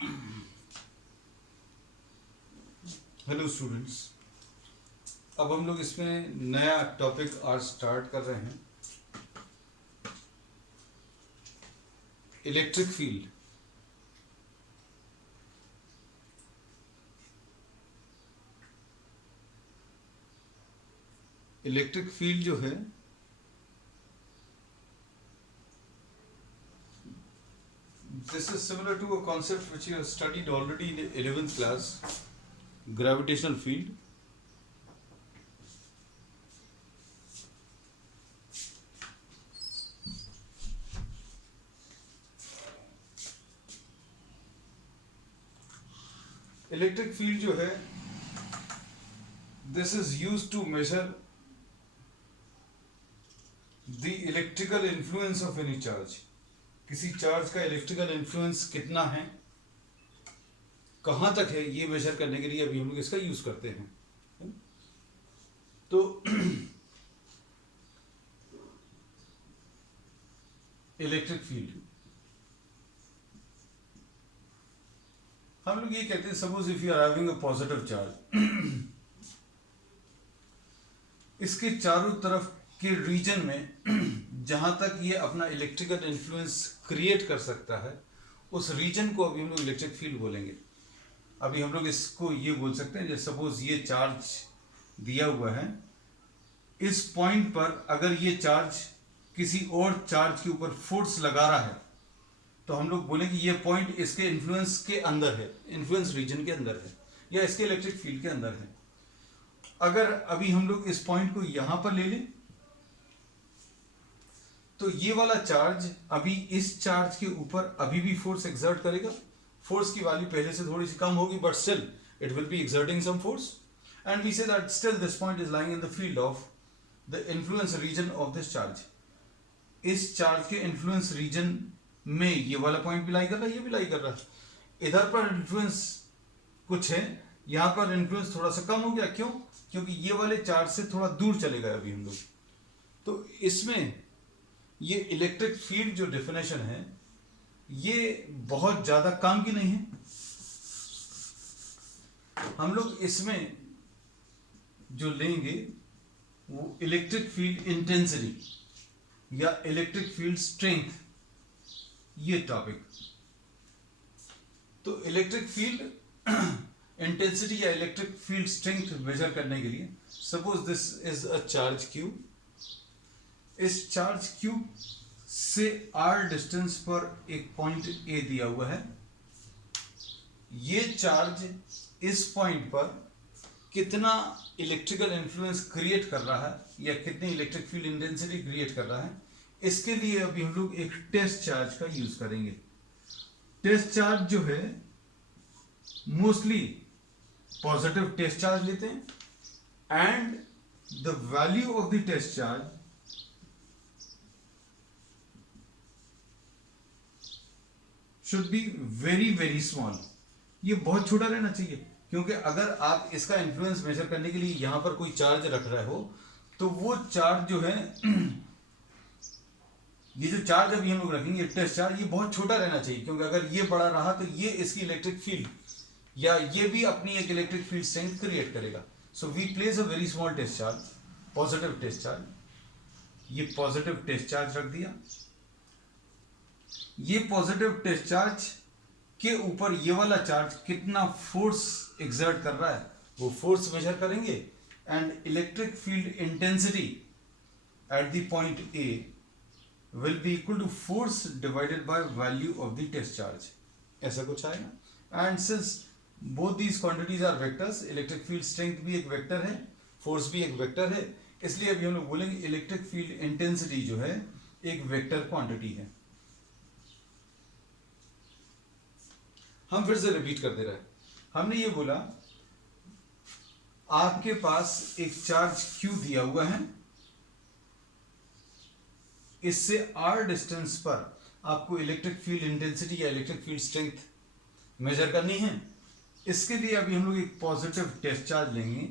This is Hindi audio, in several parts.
हेलो स्टूडेंट्स, अब हम लोग इसमें नया टॉपिक आज स्टार्ट कर रहे हैं। Electric field. इलेक्ट्रिक फील्ड जो है this is similar to a concept which you have studied already in 11th class, gravitational field. Electric field जो है this is used to measure the electrical influence of any charge. किसी चार्ज का इलेक्ट्रिकल इन्फ्लुएंस कितना है, कहाँ तक है, ये मेजर करने के लिए अभी हम लोग इसका यूज करते हैं। तो इलेक्ट्रिक फील्ड हम लोग ये कहते हैं, suppose if you are having a positive charge, इसके चारों तरफ के रीजन में जहां तक ये अपना इलेक्ट्रिकल इन्फ्लुएंस क्रिएट कर सकता है, उस रीजन को अभी हम लोग इलेक्ट्रिक फील्ड बोलेंगे। अभी हम लोग इसको ये बोल सकते हैं, जैसे सपोज ये चार्ज दिया हुआ है, इस पॉइंट पर अगर ये चार्ज किसी और चार्ज के ऊपर फोर्स लगा रहा है तो हम लोग बोलेंगे ये पॉइंट इसके इन्फ्लुएंस के अंदर है, इन्फ्लुएंस रीजन के अंदर है या इसके इलेक्ट्रिक फील्ड के अंदर है। अगर अभी हम लोग इस पॉइंट को यहां पर ले लें तो ये वाला चार्ज अभी इस चार्ज के ऊपर अभी भी फोर्स एक्सर्ट करेगा। फोर्स की वैल्यू पहले से थोड़ी सी कम होगी, but still it will be exerting some force, and we say that still this point is lying in the field of the influence region of this charge. इस चार्ज के इन्फ्लुएंस रीजन में ये वाला पॉइंट भी लाई कर रहा है, ये भी लाई कर रहा है। इधर पर इन्फ्लुएंस कुछ है, यहां पर इन्फ्लुएंस थोड़ा सा कम हो गया। क्यों? क्योंकि ये वाले चार्ज से थोड़ा दूर चले गए अभी हम लोग। तो इसमें ये इलेक्ट्रिक फील्ड जो डेफिनेशन है ये बहुत ज्यादा काम की नहीं है। हम लोग इसमें जो लेंगे वो इलेक्ट्रिक फील्ड इंटेंसिटी या इलेक्ट्रिक फील्ड स्ट्रेंथ, ये टॉपिक। तो इलेक्ट्रिक फील्ड इंटेंसिटी या इलेक्ट्रिक फील्ड स्ट्रेंथ मेजर करने के लिए, suppose this is a charge Q. इस चार्ज क्यू से r डिस्टेंस पर एक पॉइंट A दिया हुआ है। ये चार्ज इस पॉइंट पर कितना इलेक्ट्रिकल इन्फ्लुएंस क्रिएट कर रहा है या कितनी इलेक्ट्रिक फील्ड इंटेंसिटी क्रिएट कर रहा है, इसके लिए अभी हम लोग एक टेस्ट चार्ज का यूज करेंगे। टेस्ट चार्ज जो है मोस्टली पॉजिटिव टेस्ट चार्ज लेते हैं, and the value of the test charge should be very very small. ये बहुत छोटा रहना चाहिए, क्योंकि अगर आप इसका इन्फ्लुएंस मेजर करने के लिए यहां पर कोई चार्ज रख रहे हो तो वो चार्ज जो है ये जो चार्ज अभी हम लोग रखेंगे टेस्ट चार्ज, ये बहुत छोटा रहना चाहिए, क्योंकि अगर ये बड़ा रहा तो ये इसकी इलेक्ट्रिक फील्ड या ये भी अपनी एक इलेक्ट्रिक फील्ड स्ट्रेंथ क्रिएट करेगा। So we place a very small test charge, positive test charge. ये पॉजिटिव टेस्ट चार्ज रख दिया। ये पॉजिटिव टेस्ट चार्ज के ऊपर ये वाला चार्ज कितना फोर्स एक्सर्ट कर रहा है वो फोर्स मेजर करेंगे, and electric field intensity at the point A will be equal to force divided by value of the test charge, ऐसा कुछ आएगा। And since both these quantities are vectors, electric field strength भी एक वेक्टर है, फोर्स भी एक वेक्टर है, इसलिए अभी हम लोग बोलेंगे इलेक्ट्रिक फील्ड इंटेंसिटी जो है एक वेक्टर क्वांटिटी है। हम फिर से रिपीट कर दे रहे हैं। हमने ये बोला आपके पास एक चार्ज Q दिया हुआ है, इससे r डिस्टेंस पर आपको इलेक्ट्रिक फील्ड इंटेंसिटी या इलेक्ट्रिक फील्ड स्ट्रेंथ मेजर करनी है। इसके लिए अभी हम लोग एक पॉजिटिव टेस्ट चार्ज लेंगे।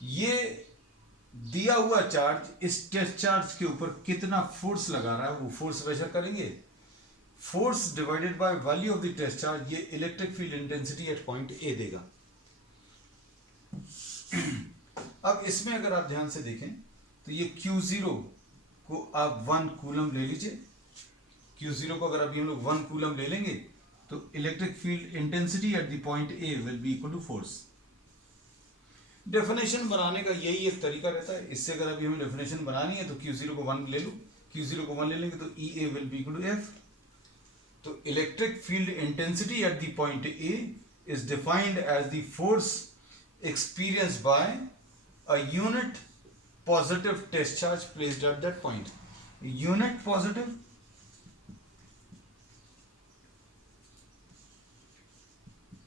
ये दिया हुआ चार्ज इस टेस्ट चार्ज के ऊपर कितना फोर्स लगा रहा है वो फोर्स मेजर करेंगे। Force divided by value of the test charge, ये electric field intensity at point A देगा। अब इसमें अगर आप ध्यान से देखें तो ये Q0 को आप 1 कूलम ले लीजिए। Q0 को अगर अभी हम लोग 1 कूलम ले लेंगे तो electric field intensity at the point A will be equal to force. Definition बनाने का यही एक तरीका रहता है। इससे अगर अभी हमें डेफिनेशन बनानी है तो Q0 को 1 ले लो, Q0 को 1 ले लेंगे तो EA will be equal to F। तो electric field intensity at the point A is defined as the force experienced by a unit positive test charge placed at that point. Unit positive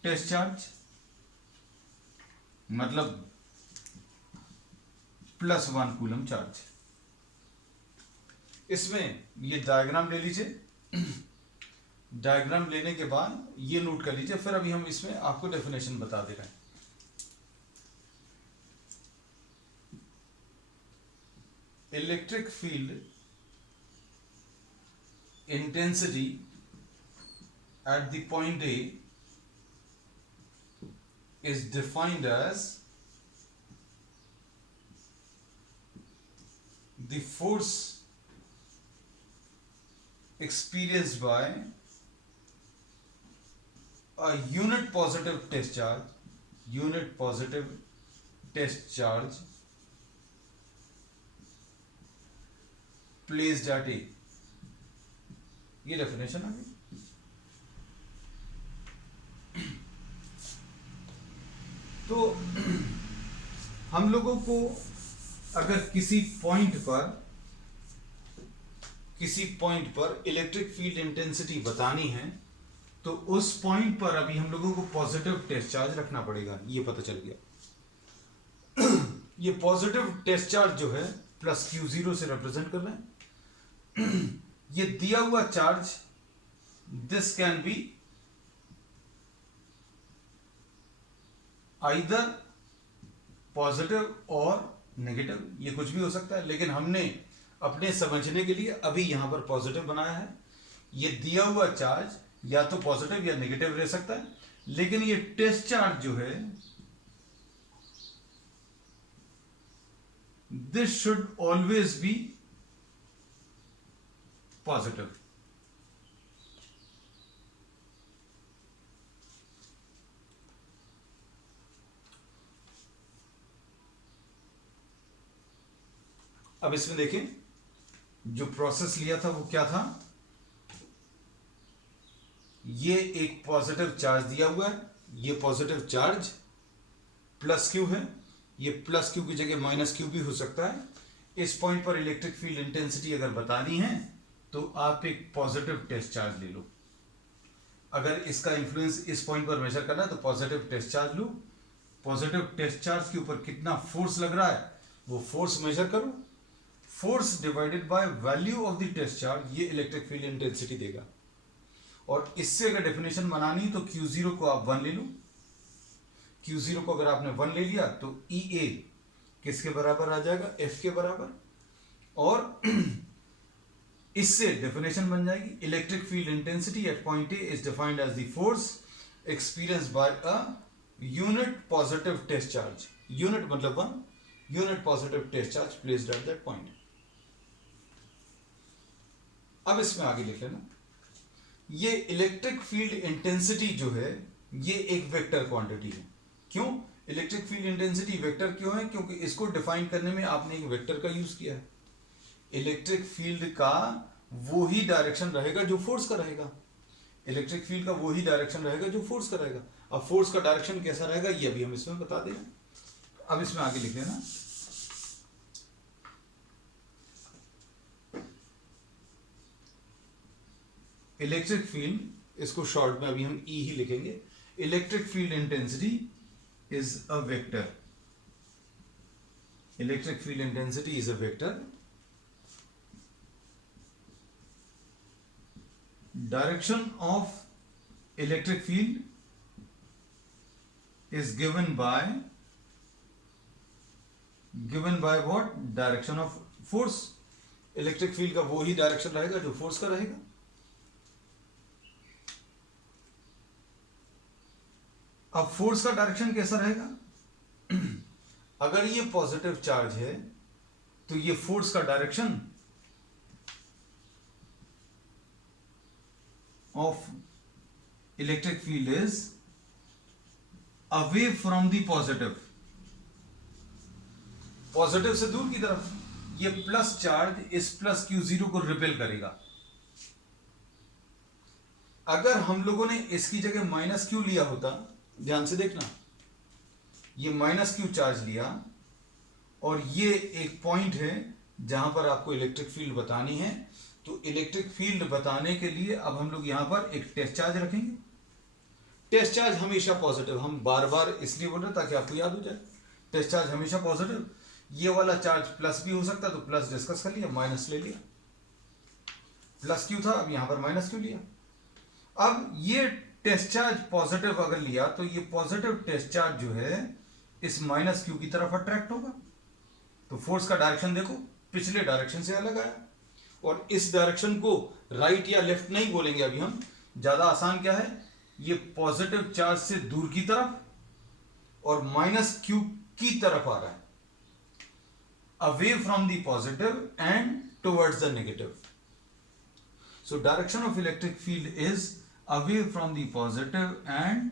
test charge मतलब +1 कूलम चार्ज। इसमें ये डायग्राम ले लीजिए। डायग्राम लेने के बाद ये नोट कर लीजिए, फिर अभी हम इसमें आपको डेफिनेशन बता दे रहे हैं। Electric field intensity at the point A is defined as the force experienced by a unit positive test charge placed at A। ये डेफिनेशन है। तो हम लोगों को अगर किसी पॉइंट पर इलेक्ट्रिक फील्ड इंटेंसिटी बतानी है तो उस पॉइंट पर अभी हम लोगों को पॉजिटिव टेस्ट चार्ज रखना पड़ेगा। ये पता चल गया। ये पॉजिटिव टेस्ट चार्ज जो है प्लस Q0 से रिप्रेजेंट कर रहे हैं। ये दिया हुआ charge, this can be either positive और नेगेटिव, ये कुछ भी हो सकता है, लेकिन हमने अपने समझने के लिए अभी यहां पर पॉजिटिव बनाया है। ये दिया हुआ चार्ज या तो पॉजिटिव या नेगेटिव रह सकता है, लेकिन ये टेस्ट चार्ज जो है this should always be positive. अब इसमें देखें, जो प्रोसेस लिया था वो क्या था। ये एक पॉजिटिव चार्ज दिया हुआ है, ये पॉजिटिव चार्ज प्लस Q है, ये प्लस Q की जगह माइनस Q भी हो सकता है। इस पॉइंट पर इलेक्ट्रिक फील्ड इंटेंसिटी अगर बतानी है तो आप एक पॉजिटिव टेस्ट चार्ज ले लो। अगर इसका इंफ्लुएंस इस पॉइंट पर मेजर करना है तो पॉजिटिव टेस्ट चार्ज लो। पॉजिटिव टेस्ट चार्ज के ऊपर कितना फोर्स लग रहा है वो फोर्स मेजर करो। Force divided by value of the test charge, ये इलेक्ट्रिक फील्ड इंटेंसिटी देगा। और इससे अगर डेफिनेशन बनानी तो Q0 को आप 1 ले लो। Q0 को अगर आपने 1 ले लिया तो EA किसके बराबर आ जाएगा, F के बराबर। और इससे डेफिनेशन बन जाएगी, electric field intensity at point A is defined as the force experienced by a unit positive test charge. Unit मतलब 1 unit positive test charge placed at that point. अब इसमें आगे लिख लेना, ये इलेक्ट्रिक फील्ड इंटेंसिटी जो है ये एक वेक्टर क्वांटिटी है। क्यों इलेक्ट्रिक फील्ड इंटेंसिटी वेक्टर क्यों है? क्योंकि इसको डिफाइन करने में आपने एक वेक्टर का यूज किया है। इलेक्ट्रिक फील्ड का वो ही डायरेक्शन रहेगा जो फोर्स का रहेगा। इलेक्ट्रिक फील्ड का वो ही डायरेक्शन रहेगा जो फोर्स का रहेगा। अब फोर्स का डायरेक्शन कैसा रहेगा ये अभी हम इसमें बता दें। अब इसमें आगे लिख लेना, इलेक्ट्रिक फील्ड, इसको शॉर्ट में अभी हम E ही लिखेंगे। Electric field intensity is a vector. Electric field intensity is a vector. Direction of electric field is given by what? Direction of force। Electric field का वो ही डायरेक्शन रहेगा जो फोर्स का रहेगा। अब फोर्स का डायरेक्शन कैसा रहेगा? अगर ये पॉजिटिव चार्ज है तो ये फोर्स का direction of electric field is away from the positive, positive से दूर की तरफ। ये प्लस चार्ज इस प्लस Q0 को रिपेल करेगा। अगर हम लोगों ने इसकी जगह माइनस Q लिया होता, ध्यान से देखना, ये माइनस Q चार्ज लिया और ये एक पॉइंट है जहां पर आपको इलेक्ट्रिक फील्ड बतानी है, तो इलेक्ट्रिक फील्ड बताने के लिए अब हम लोग यहां पर एक टेस्ट चार्ज रखेंगे। टेस्ट चार्ज हमेशा पॉजिटिव, हम बार बार इसलिए बोल रहे हैं ताकि आपको याद हो जाए। टेस्ट चार्ज हमेशा पॉजिटिव। ये वाला चार्ज प्लस भी हो सकता तो प्लस डिस्कस कर लिया, माइनस ले लिया। प्लस Q था, अब यहां पर माइनस Q लिया। अब ये टेस्ट चार्ज पॉजिटिव अगर लिया तो ये पॉजिटिव टेस्ट चार्ज जो है इस माइनस Q की तरफ अट्रैक्ट होगा। तो फोर्स का डायरेक्शन देखो, पिछले डायरेक्शन से अलग आया। और इस डायरेक्शन को राइट या लेफ्ट नहीं बोलेंगे अभी हम, ज्यादा आसान क्या है, ये पॉजिटिव चार्ज से दूर की तरफ और माइनस Q की तरफ आ रहा है, away from the positive and towards the negative. So direction of electric field is away from the positive and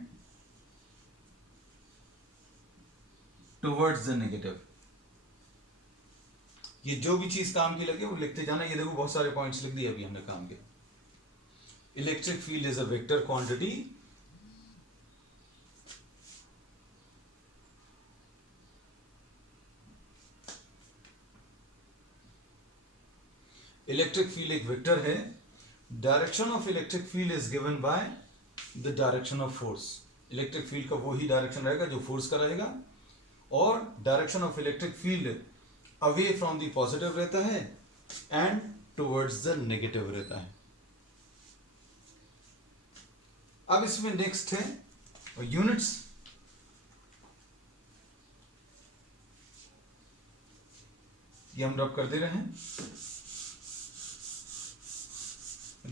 towards the negative. ये जो भी चीज काम की लगे वो लिखते जाना। ये देखो बहुत सारे पॉइंट्स लिख दिए अभी हमने काम के। Electric field is a vector quantity electric field एक वेक्टर है। Direction of electric field is given by the direction of force. Electric field का वही डायरेक्शन रहेगा जो फोर्स का रहेगा, और direction of electric field away from the positive रहता है एंड टुवर्ड्स द नेगेटिव रहता है। अब इसमें नेक्स्ट है यूनिट्स। ये हम रब कर दे रहे हैं,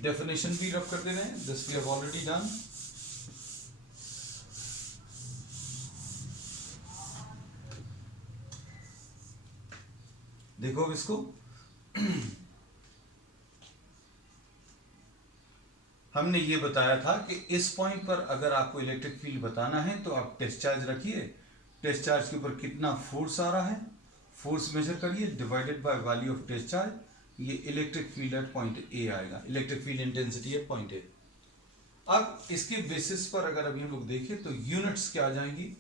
डेफिनेशन भी रब कर दे रहे हैं, this we have already done. देखो अब इसको हमने ये बताया था कि इस पॉइंट पर अगर आपको इलेक्ट्रिक फील्ड बताना है तो आप टेस्ट चार्ज रखिए, टेस्ट चार्ज के ऊपर कितना फोर्स आ रहा है, फोर्स मेजर करिए, divided by value of test charge, ये electric field at point A आएगा, electric field intensity at point A. अब इसके बेसिस पर अगर अभी हम लोग देखें तो यूनिट्स क्या आ जाएंगी,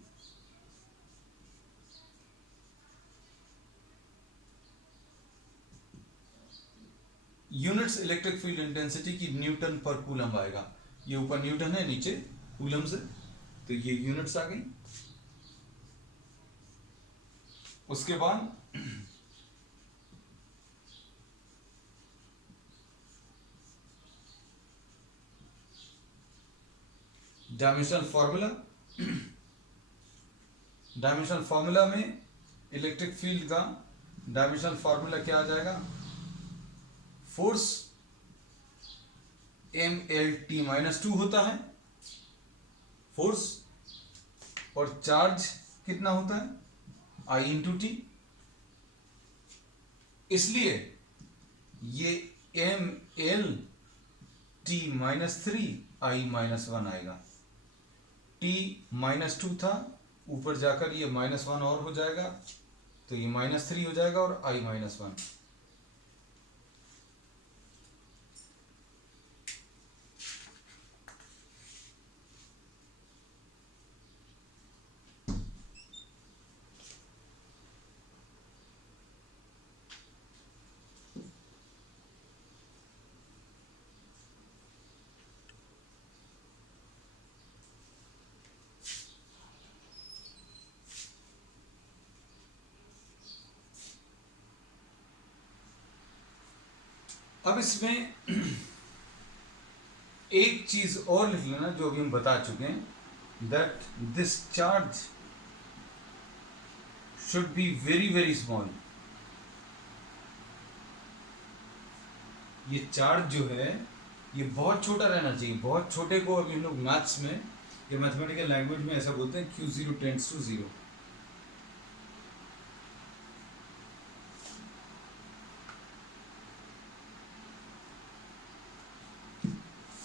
यूनिट्स इलेक्ट्रिक फील्ड इंटेंसिटी की न्यूटन पर कूलम आएगा। ये ऊपर न्यूटन है, नीचे कूलम से, तो ये यूनिट्स आ गई। उसके बाद डायमेंशनल फॉर्मूला, डायमेंशनल फॉर्मूला में इलेक्ट्रिक फील्ड का डायमेंशनल फॉर्मूला क्या आ जाएगा, फोर्स mlt-2 होता है फोर्स, और चार्ज कितना होता है I इंटू टी। इसलिए ये mlt-3 I-1 आएगा। t -2 था, ऊपर जाकर ये -1 और हो जाएगा, तो ये -3 हो जाएगा और I-1। अब इसमें एक चीज और लिख लेना जो अभी हम बता चुके हैं, that this charge should be very very small. ये चार्ज जो है ये बहुत छोटा रहना चाहिए। बहुत छोटे को अभी हम लोग मैथ्स में ये मैथमेटिकल लैंग्वेज में ऐसा बोलते हैं Q0 टेंड्स टू 0।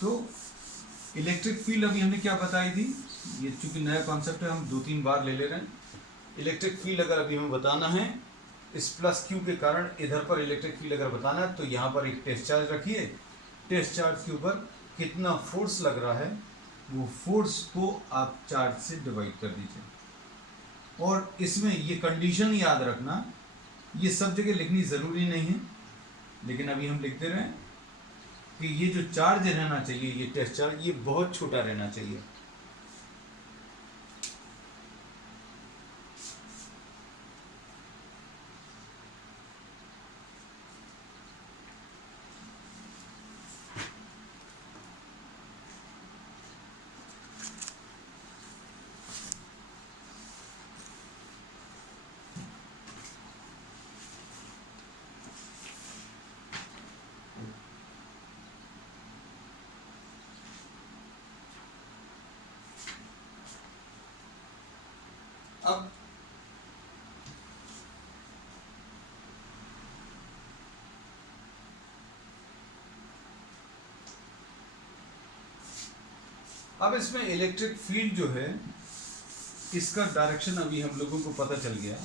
तो इलेक्ट्रिक फील्ड अभी हमने क्या बताई थी, ये चूंकि नया कॉन्सेप्ट है हम 2-3 बार ले रहे हैं। इलेक्ट्रिक फील्ड अगर अभी हमें बताना है इस प्लस क्यू के कारण इधर पर इलेक्ट्रिक फील्ड अगर बताना है तो यहाँ पर एक टेस्ट चार्ज रखिए, टेस्ट चार्ज के ऊपर कितना फोर्स लग रहा है वो फोर्स को आप चार्ज से डिवाइड कर दीजिए। और इसमें ये कंडीशन याद रखना, ये सब जगह लिखनी ज़रूरी नहीं है लेकिन अभी हम लिखते रहे कि ये जो चार्ज रहना चाहिए, ये टेस्ट चार्ज, ये बहुत छोटा रहना चाहिए। अब इसमें इलेक्ट्रिक फील्ड जो है इसका डायरेक्शन अभी हम लोगों को पता चल गया।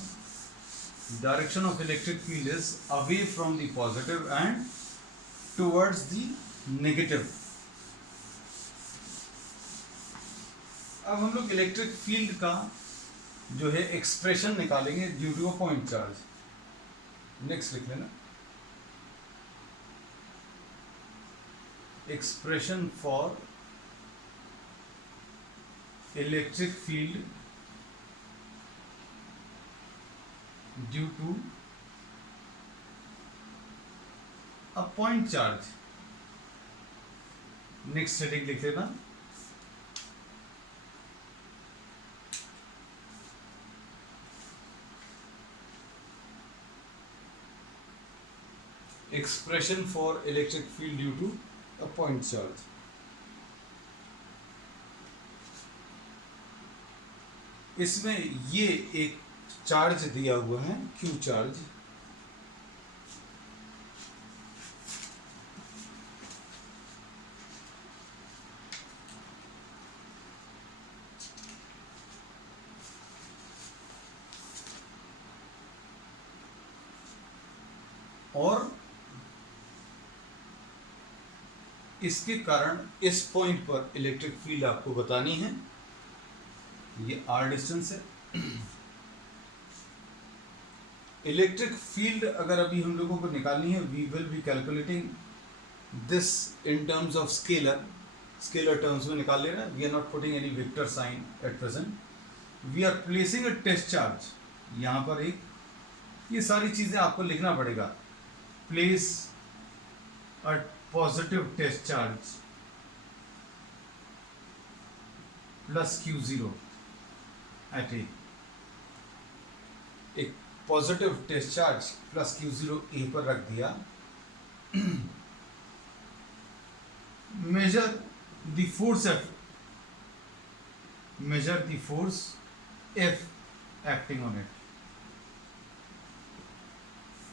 Direction of electric field is away from the positive and towards the negative. अब हम लोग इलेक्ट्रिक फील्ड का जो है एक्सप्रेशन निकालेंगे due to a point charge. Next लिख लेना, expression for electric field due to a point charge. Next heading लिख लेना, expression for electric field due to a point charge। इसमें ये एक चार्ज दिया हुआ है Q चार्ज, और इसके कारण इस पॉइंट पर इलेक्ट्रिक फील्ड आपको बतानी है। ये r डिस्टेंस है। इलेक्ट्रिक फील्ड अगर अभी हम लोगों को निकालनी है, we will be calculating this in terms of scalar terms में निकाल ले रहे हैं। We are not putting any vector sign at present, we are placing a test charge. यहाँ पर एक, ये सारी चीजें आपको लिखना पड़ेगा। Place a positive test charge plus Q0 at A, एक positive test charge plus Q0 ए पर रख दिया। Measure the force F, measure the force F acting on it,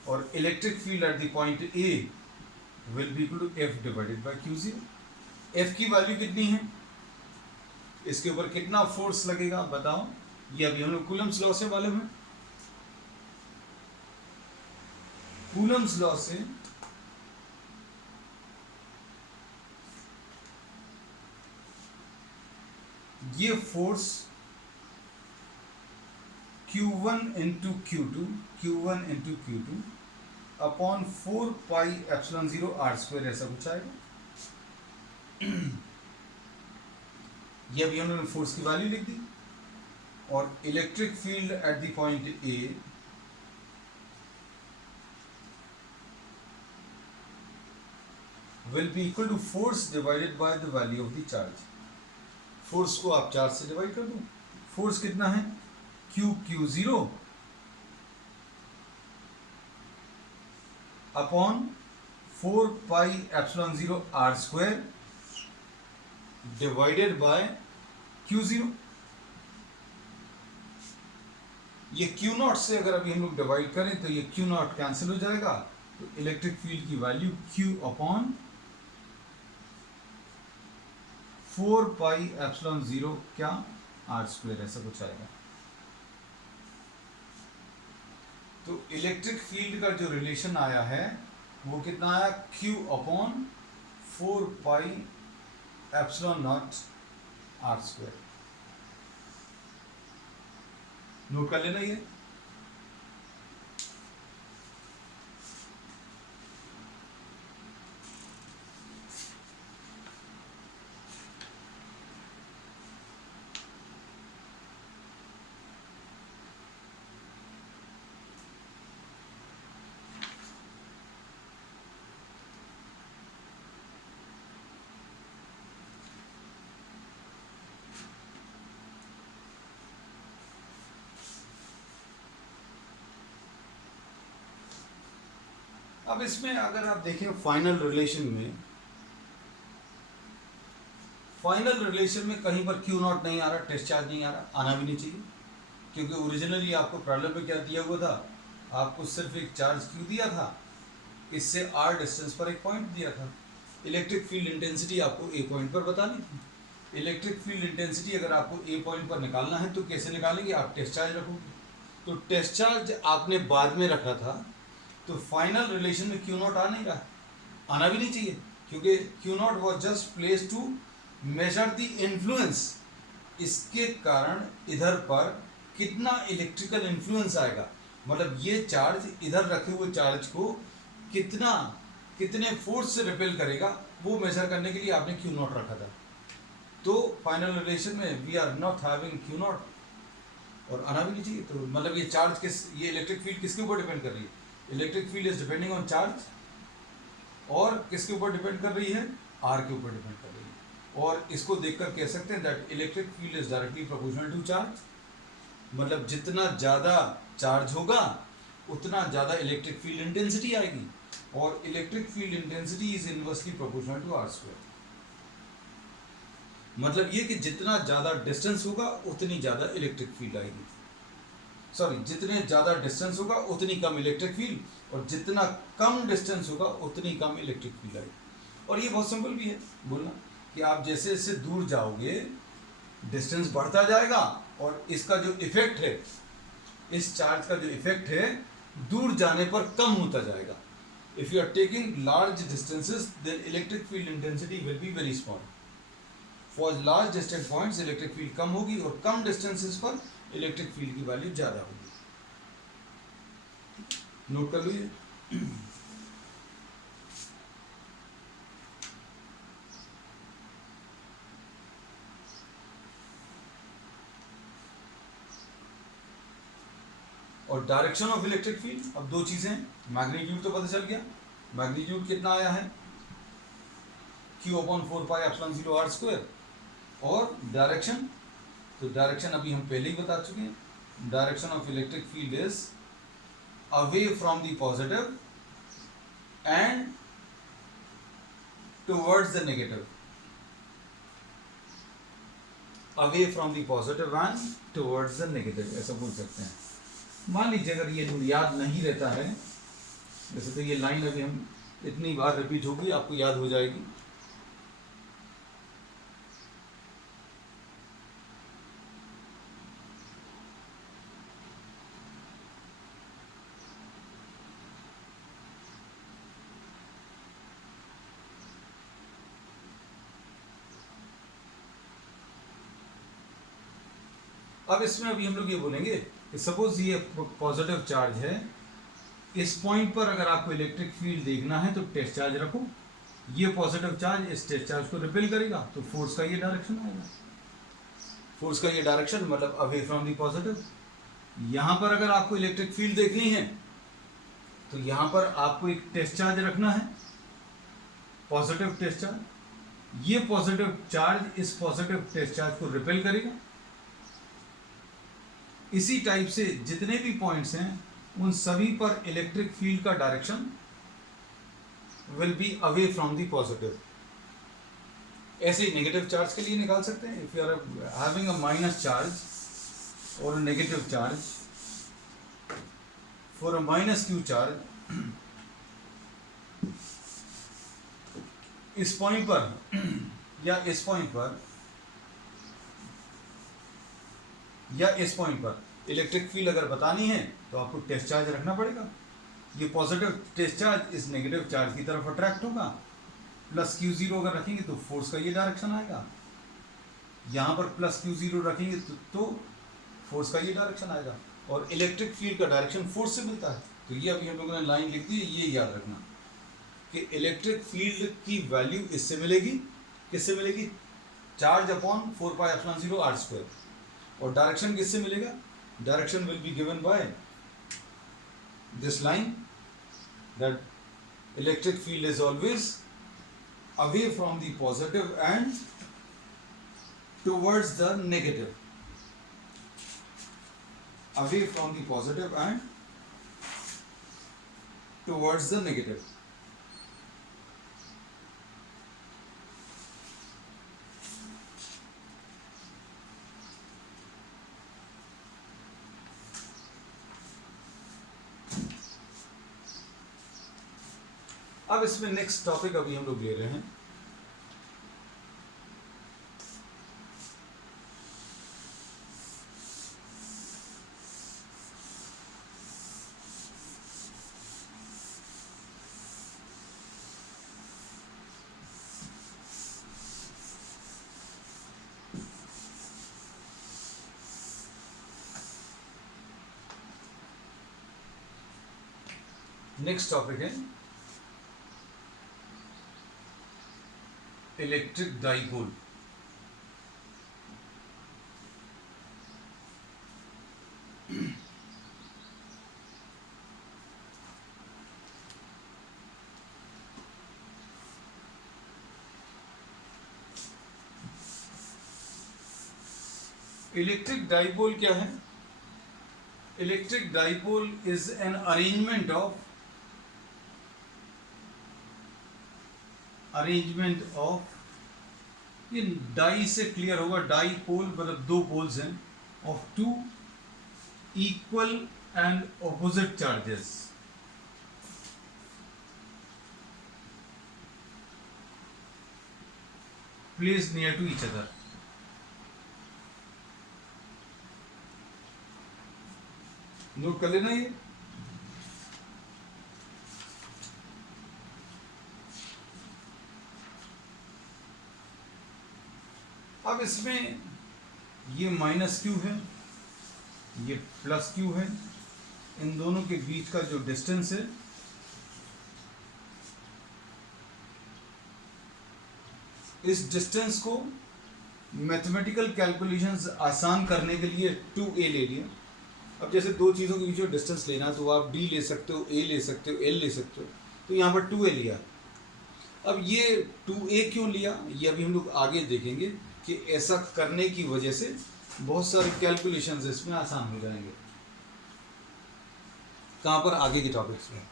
और electric field at the point A will be equal to F divided by Q0। F की वैल्यू कितनी है, इसके ऊपर कितना फोर्स लगेगा बताओ। ये अभी हम लोग कूलम्स लॉ से मालूम है। कूलम्स लॉ से ये force Q1 into Q2 upon 4 pi epsilon 0 R square, ऐसा कुछ आएगा। ये अभी हमने फोर्स की वैल्यू लिख दी। और electric field at the point A will be equal to force divided by the value of the charge. Force को आप चार्ज से डिवाइड कर दो। फोर्स कितना है, Q0 upon 4 pi epsilon 0 R square divided by Q0, ये Q0 से अगर अभी हम लोग डिवाइड करें तो ये Q0 कैंसिल हो जाएगा, तो इलेक्ट्रिक फील्ड की वैल्यू Q अपॉन 4πε0 क्या R² ऐसा कुछ आएगा। तो इलेक्ट्रिक फील्ड का जो रिलेशन आया है वो कितना आया, Q अपॉन 4πε0 R²। नोट कर लेना ये। अब इसमें अगर आप देखें फाइनल रिलेशन में कहीं पर Q0 नहीं आ रहा, टेस्ट चार्ज नहीं आ रहा, आना भी नहीं चाहिए, क्योंकि ओरिजिनली आपको प्रॉब्लम में क्या दिया हुआ था, आपको सिर्फ एक चार्ज Q दिया था, इससे R डिस्टेंस पर एक पॉइंट दिया था। इलेक्ट्रिक फील्ड इंटेंसिटी आपको A पॉइंट पर बतानी थी। इलेक्ट्रिक फील्ड इंटेंसिटी अगर आपको A पॉइंट पर निकालना है तो कैसे निकालेंगे, आप टेस्ट चार्ज रखोगे। तो टेस्ट चार्ज आपने बाद में रखा था, तो फाइनल रिलेशन में Q0 आ नहीं रहा, आना भी नहीं चाहिए, क्योंकि Q0 was just place to measure the influence. इसके कारण इधर पर कितना इलेक्ट्रिकल इन्फ्लुएंस आएगा, मतलब ये चार्ज इधर रखे हुए चार्ज को कितने फोर्स से रिपेल करेगा, वो मेजर करने के लिए आपने Q0 रखा था। तो फाइनल रिलेशन में we are not having Q0 और आना भी नहीं चाहिए। तो मतलब ये चार्ज ये इलेक्ट्रिक फील्ड किसके ऊपर डिपेंड कर रही है, electric field is depending on charge, और किसके ऊपर डिपेंड कर रही है, R के ऊपर डिपेंड कर रही है। और इसको देखकर कह सकते हैं that electric field is directly proportional to charge, मतलब जितना ज़्यादा चार्ज होगा उतना ज़्यादा इलेक्ट्रिक फील्ड इंटेंसिटी आएगी, और electric field intensity is inversely proportional to R²। मतलब ये कि जितना ज़्यादा डिस्टेंस होगा उतनी ज़्यादा इलेक्ट्रिक फील्ड आएगी, सॉरी जितने ज़्यादा डिस्टेंस होगा उतनी कम इलेक्ट्रिक फील्ड, और जितना कम डिस्टेंस होगा उतनी कम इलेक्ट्रिक फील्ड आएगी। और ये बहुत सिंपल भी है बोलना कि आप जैसे जैसे दूर जाओगे डिस्टेंस बढ़ता जाएगा, और इसका जो इफेक्ट है, इस चार्ज का जो इफेक्ट है दूर जाने पर कम होता जाएगा। If you are taking large distances then electric field intensity will be very small. For large distance points electric field कम होगी, और कम डिस्टेंसेस पर इलेक्ट्रिक फील्ड की वैल्यू ज़्यादा होगी। नोट कर लीजिए। और डायरेक्शन ऑफ इलेक्ट्रिक फील्ड, अब दो चीजें, मैग्नीट्यूड तो पता चल गया, मैग्नीट्यूड कितना आया है Q अपॉन 4πε0 R², और डायरेक्शन, तो डायरेक्शन अभी हम पहले ही बता चुके हैं, direction of electric field is away from the positive and towards the negative, away from the positive and towards the negative, ऐसा बोल सकते हैं। मान लीजिए अगर ये याद नहीं रहता है, वैसे तो ये लाइन अभी हम इतनी बार रिपीट होगी आपको याद हो जाएगी। अब इसमें अभी हम लोग ये बोलेंगे कि सपोज ये पॉजिटिव चार्ज है, इस पॉइंट पर अगर आपको इलेक्ट्रिक फील्ड देखना है तो टेस्ट चार्ज रखो, ये पॉजिटिव चार्ज इस टेस्ट चार्ज को रिपेल करेगा, तो फोर्स का ये डायरेक्शन आएगा, फोर्स का ये डायरेक्शन मतलब अवे फ्रॉम द पॉजिटिव। यहां पर अगर आपको इलेक्ट्रिक फील्ड देखनी है तो यहां पर आपको एक टेस्ट चार्ज रखना है, पॉजिटिव टेस्ट चार्ज, ये पॉजिटिव चार्ज इस पॉजिटिव टेस्ट चार्ज को रिपेल करेगा। इसी टाइप से जितने भी पॉइंट्स हैं उन सभी पर इलेक्ट्रिक फील्ड का direction will be away from the positive. ऐसे ही नेगेटिव चार्ज के लिए निकाल सकते हैं. If you are having a minus charge और negative charge, for a minus Q charge, इस पॉइंट पर या इस पॉइंट पर या इस पॉइंट पर इलेक्ट्रिक फील्ड अगर बतानी है तो आपको टेस्ट चार्ज रखना पड़ेगा. ये पॉजिटिव टेस्ट चार्ज इस नेगेटिव चार्ज की तरफ अट्रैक्ट होगा, प्लस क्यू जीरो अगर रखेंगे तो फोर्स का ये डायरेक्शन आएगा. यहाँ पर प्लस क्यू जीरो रखेंगे तो फोर्स का ये डायरेक्शन आएगा. और इलेक्ट्रिक फील्ड का डायरेक्शन फोर्स से मिलता है. तो ये अभी हम लोगों ने लाइन लिख दी है, ये याद रखना कि इलेक्ट्रिक फील्ड की वैल्यू इससे मिलेगी. किससे मिलेगी? Charge upon 4πε0 r square. और डायरेक्शन किससे मिलेगा? Direction will be given by this line, that electric field is always away from the positive and towards the negative. Away from the positive and towards the negative. अब इसमें नेक्स्ट टॉपिक अभी हम लोग ले रहे हैं नेक्स्ट टॉपिक है इलेक्ट्रिक डाइपोल. इलेक्ट्रिक डाइपोल क्या है? Electric dipole is an arrangement of ये डाई से क्लियर होगा. डाई पोल मतलब दो पोल्स हैं of two equal and opposite charges. Placed near to each other. Note कर लेना ये. अब इसमें ये माइनस क्यू है, ये प्लस क्यू है. इन दोनों के बीच का जो डिस्टेंस है इस डिस्टेंस को मैथमेटिकल कैलकुलेशंस आसान करने के लिए 2a ले लिया. अब जैसे दो चीज़ों के बीच में डिस्टेंस लेना तो आप d ले सकते हो, a ले सकते हो, l ले सकते हो. तो यहाँ पर 2a लिया. अब ये 2a क्यों लिया ये अभी हम लोग आगे देखेंगे कि ऐसा करने की वजह से बहुत सारे कैलकुलेशंस इसमें आसान हो जाएंगे. कहाँ पर? आगे के टॉपिक्स में.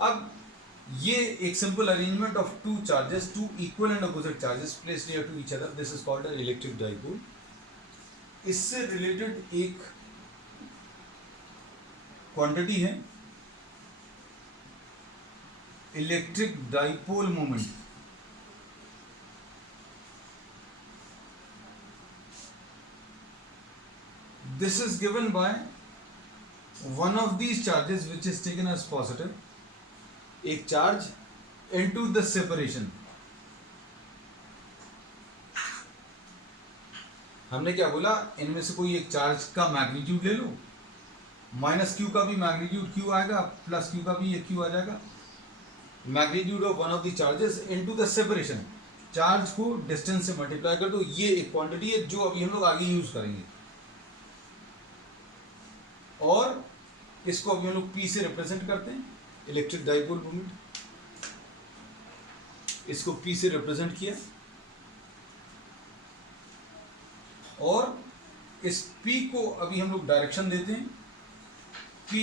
अब ये एक simple arrangement of two charges, two equal and opposite charges placed near to each other, this is called an electric dipole. इससे रिलेटेड एक क्वांटिटी है electric dipole moment. This is given by one of these charges which is taken as positive. एक चार्ज into the separation. हमने क्या बोला? इनमें से कोई एक चार्ज का मैग्नीट्यूड ले लो. माइनस क्यू का भी मैग्नीट्यूड क्यू आएगा, प्लस क्यू का भी ये क्यू आ जाएगा. Magnitude of one of the charges into the separation. Charge को डिस्टेंस से मल्टीप्लाई कर दो. ये एक क्वांटिटी है जो अभी हम लोग आगे यूज करेंगे. और इसको अभी हम लोग P से रिप्रेजेंट करते हैं, इलेक्ट्रिक डाइपोल मोमेंट. इसको P से रिप्रेजेंट किया और इस P को अभी हम लोग डायरेक्शन देते हैं. P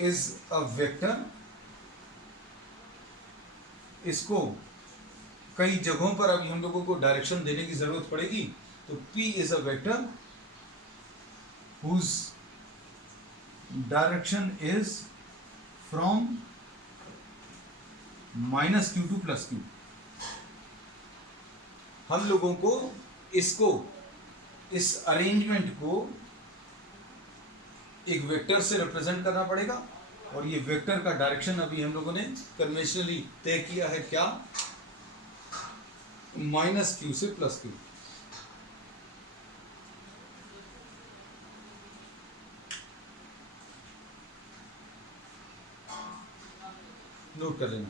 इज अ वेक्टर इसको कई जगहों पर अभी हम लोगों को डायरेक्शन देने की जरूरत पड़ेगी। तो P is a vector whose direction is from -q2 + q। हम लोगों को इसको, इस अरेंजमेंट को एक वेक्टर से रिप्रेजेंट करना पड़ेगा, और ये वेक्टर का डायरेक्शन अभी हम लोगों ने कन्वेंशनली तय किया है, क्या? -q से +q। नोट कर लेना।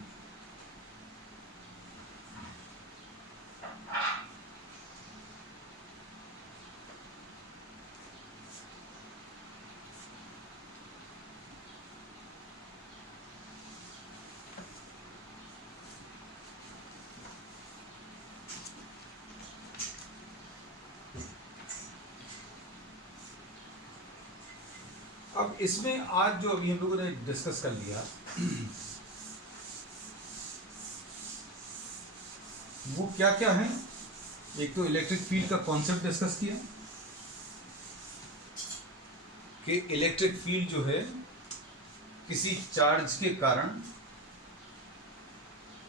अब इसमें आज जो अभी हम लोगों ने डिस्कस कर लिया, वो क्या क्या है? एक तो इलेक्ट्रिक फील्ड का कॉन्सेप्ट डिस्कस किया कि इलेक्ट्रिक फील्ड जो है किसी चार्ज के कारण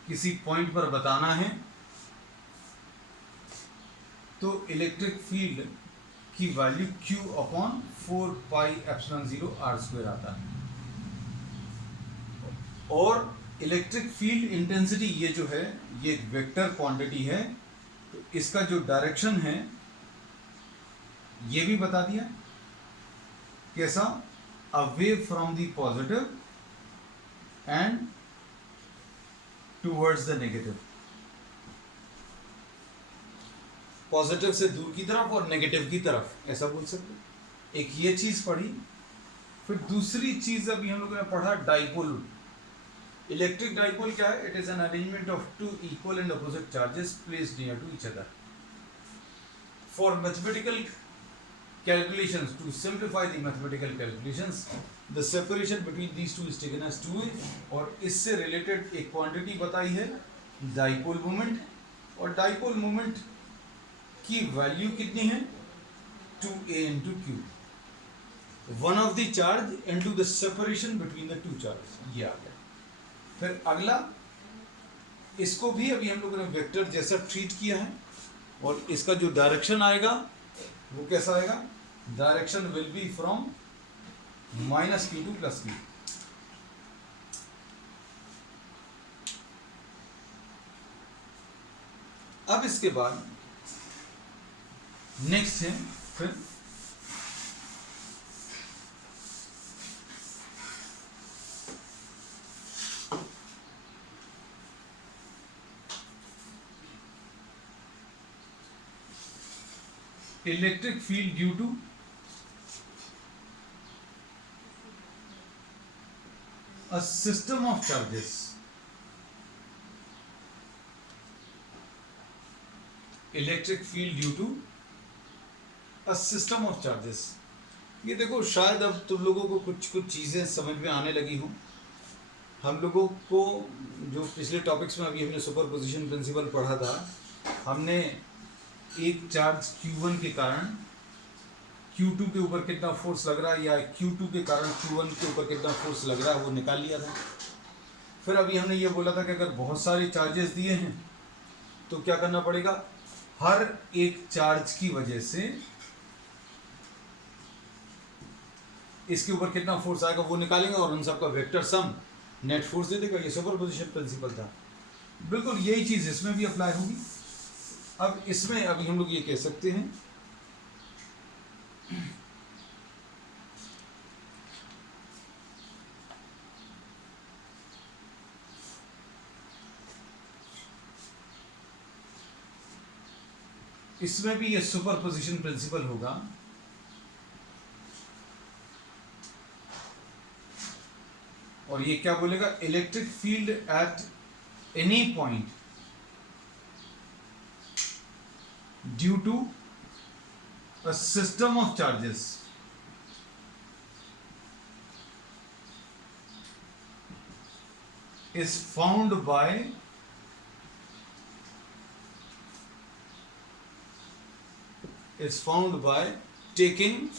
किसी पॉइंट पर बताना है, तो इलेक्ट्रिक फील्ड की वैल्यू Q/4πε0r² आता है। और इलेक्ट्रिक फील्ड इंटेंसिटी ये जो है, ये एक वेक्टर क्वांटिटी है, तो इसका जो डायरेक्शन है ये भी बता दिया। कैसा? Away from the positive and towards the negative. Positive से दूर की तरफ और नेगेटिव की तरफ, ऐसा बोल सकते। एक ये चीज पढ़ी। फिर दूसरी चीज अभी हम लोगों ने पढ़ा डाइपोल। इलेक्ट्रिक डाइपोल क्या है? It is an arrangement of two equal and opposite charges placed near to each other for mathematical calculations. To simplify the mathematical calculations, the separation between these two is taken as 2a, और इससे related एक quantity बताई है dipole moment, और dipole moment की value कितनी है? 2a into q, one of the charge into the separation between the two charges। ये आ गया। फिर अगला, इसको भी अभी हम लोगों ने वेक्टर जैसा ट्रीट किया है, और इसका जो डायरेक्शन आएगा वो कैसा आएगा? Direction will be from -q2 + q। अब इसके बाद नेक्स्ट है फिर electric field due to a system of charges। Electric field due to a system of charges. ये देखो, शायद अब तुम लोगों को कुछ कुछ चीज़ें समझ में आने लगी हो। हम लोगों को जो पिछले टॉपिक्स में अभी हमने सुपरपोजिशन प्रिंसिपल पढ़ा था, हमने एक चार्ज Q1 के कारण Q2 के ऊपर कितना फोर्स लग रहा है, या Q2 के कारण Q1 के ऊपर कितना फोर्स लग रहा है, वो निकाल लिया था। फिर अभी हमने ये बोला था कि अगर बहुत सारे चार्जेस दिए हैं तो क्या करना पड़ेगा? हर एक चार्ज की वजह से इसके ऊपर कितना फोर्स आएगा वो निकालेंगे, और उन सबका वेक्टर सम नेट फोर्स दे देगा। ये सुपरपोजिशन प्रिंसिपल था। बिल्कुल यही चीज इसमें भी अप्लाई होगी। अब इसमें अभी हम लोग ये कह सकते हैं इसमें भी ये सुपरपोजिशन प्रिंसिपल होगा। और ये क्या बोलेगा? Electric field at any point due to a system of charges is found by is found by taking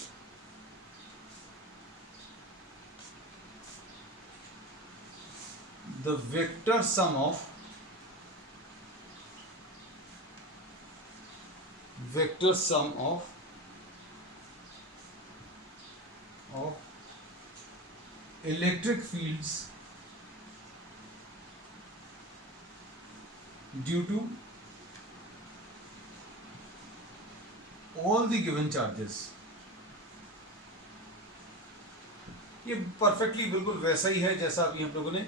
the vector sum of electric fields due to all the given charges. ये परफेक्टली बिल्कुल वैसा ही है जैसा अभी हम लोगों ने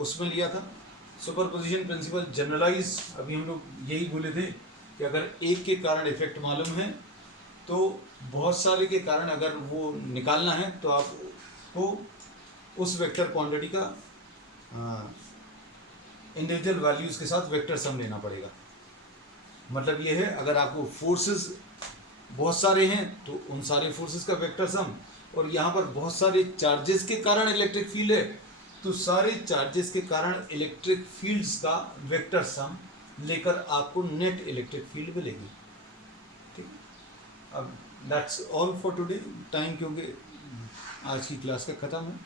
उसमें लिया था. सुपरपोजिशन प्रिंसिपल जनरलाइज अभी हम लोग यही बोले थे कि अगर एक के कारण इफेक्ट मालूम है तो बहुत सारे के कारण अगर वो निकालना है तो आपको उस वेक्टर क्वांटिटी का इंडिविजुअल वैल्यूज के साथ वेक्टर सम लेना पड़ेगा. मतलब ये है अगर आपको फोर्सेस बहुत सारे हैं तो उन सारे फोर्सेस का वेक्टर सम, और यहाँ पर बहुत सारे चार्जेस के कारण इलेक्ट्रिक फील्ड है तो सारे चार्जेस के कारण इलेक्ट्रिक फील्ड्स का वेक्टर सम लेकर आपको नेट इलेक्ट्रिक फील्ड मिलेगी. ठीक, अब that's all for today. Time क्योंकि आज की क्लास का ख़त्म है.